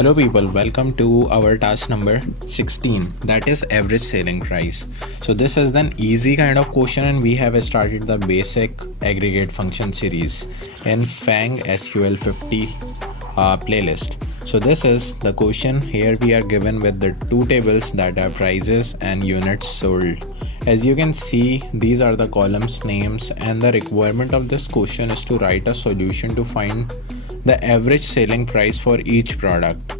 Hello people, welcome to our task number 16, that is average selling price. So this is an easy kind of question and we have started the basic aggregate function series in FAANG SQL 50 playlist. So this is the question. Here we are given with the two tables that are prices and units sold. As you can see, these are the columns names, and the requirement of this question is to write a solution to find the average selling price for each product,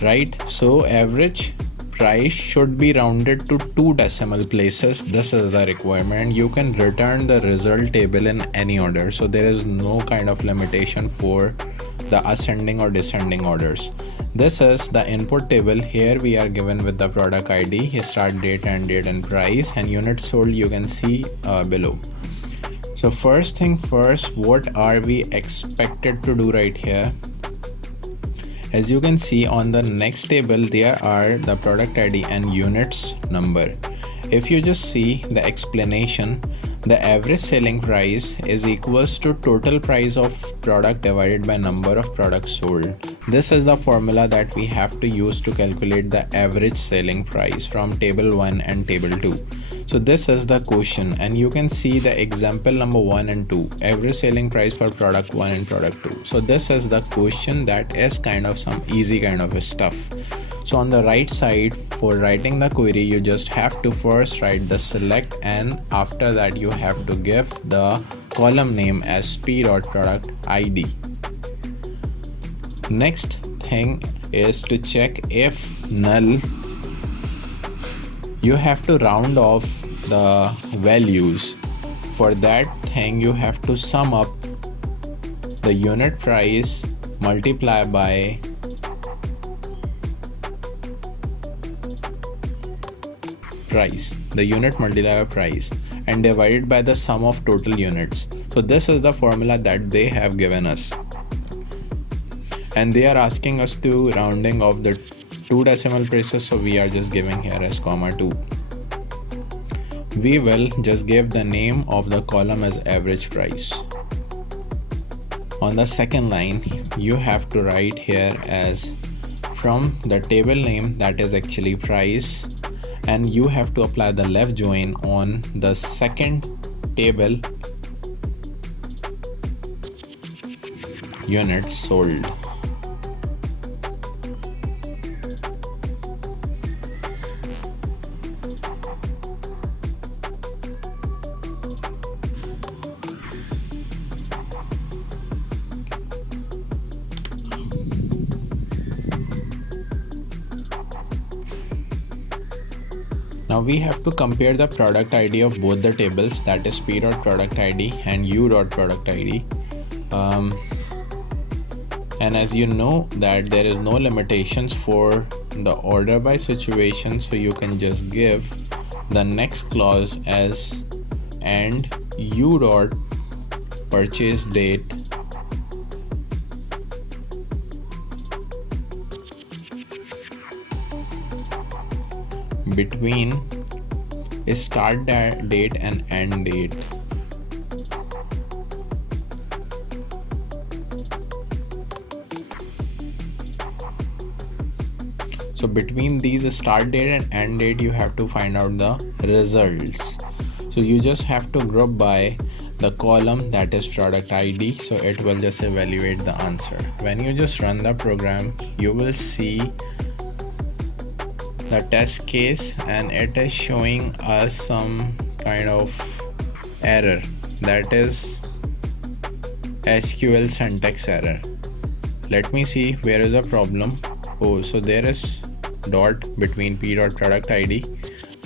right? So average price should be rounded to 2 decimal places. This is the requirement. You can return the result table in any order, so there is no kind of limitation for the ascending or descending orders. This is the input table. Here we are given with the product ID, start date, end date, and price, and units sold you can see below. So first thing first, what are we expected to do right here? As you can see on the next table, there are the product ID and units number. If you just see the explanation, the average selling price is equals to total price of product divided by number of products sold. This is the formula that we have to use to calculate the average selling price from table 1 and table 2. So this is the question, and you can see the example number 1 and 2, average selling price for product 1 and product 2. So this is the question that is kind of some easy kind of stuff. So on the right side, for writing the query, you just have to first write the select, and after that you have to give the column name as p.product_id. Next thing is to check if null. You have to round off the values. For that thing, you have to sum up the unit price multiply by price, the unit multiplied by price, and divided by the sum of total units. So this is the formula that they have given us, and they are asking us to rounding of the 2 decimal places, so we are just giving here as comma 2. We will just give the name of the column as average price. On the second line, you have to write here as from the table name, that is actually price, and you have to apply the left join on the second table, units sold. Now we have to compare the product ID of both the tables, that is p.product_id and u.product_id. And as you know that there is no limitations for the order by situation, so you can just give the next clause as and u.purchase date between start date and end date. So between these start date and end date, you have to find out the results. So you just have to group by the column that is product ID, so it will just evaluate the answer. When you just run the program, you will see the test case, and it is showing us some kind of error, that is SQL syntax error. Let me see where is the problem. Oh, so there is dot between p.product_id.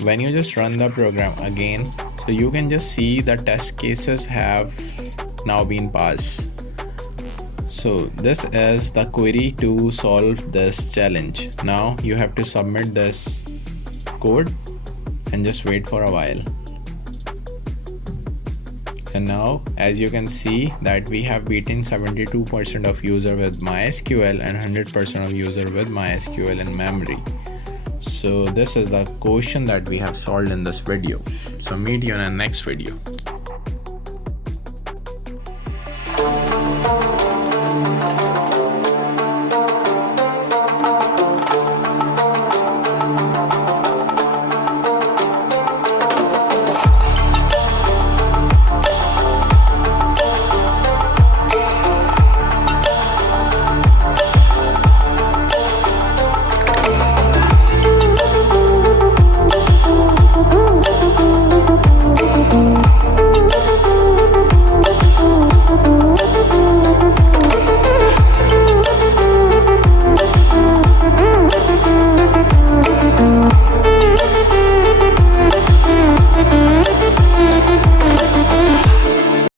When you just run the program again, so you can just see the test cases have now been passed. So this is the query to solve this challenge. Now you have to submit this code and just wait for a while. And now as you can see that we have beaten 72% of user with MySQL and 100% of user with MySQL in memory. So this is the question that we have solved in this video. So meet you in the next video.